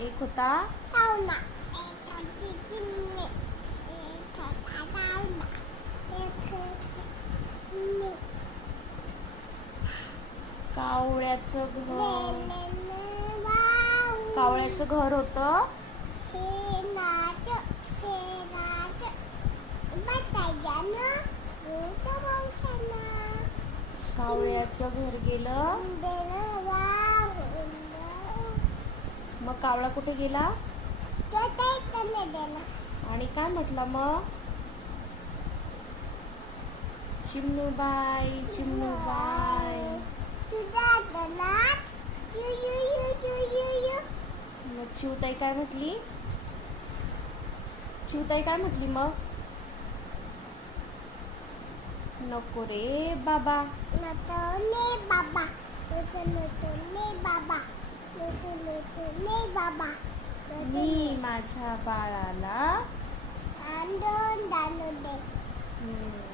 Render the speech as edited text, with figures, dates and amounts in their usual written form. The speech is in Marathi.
एक होता कावळा, एक होती चिमणी, एक होता कावळा, एक होती चिमणी. कावळ्याचं घर. वाव. कावळ्याचं घर होतं शेणाचं, बटाट्यानं, मोठं पावसानं. कावळ्याचं घर गेलं. वाव. मग कावळा कुठे गेला तो त्याने दिला. आणि काय म्हटला मग? चिमणूबाई, चिमणूबाई. तुझ्या गळ्यात you you you you you you. मग चिवताई काय म्हटली? चिवताई काय म्हटली मग? नको रे बाबा. नटने बाबा, नटने बाबा, नटने बाबा. मी माझ्या बाळाला आंदोलन दानू दे.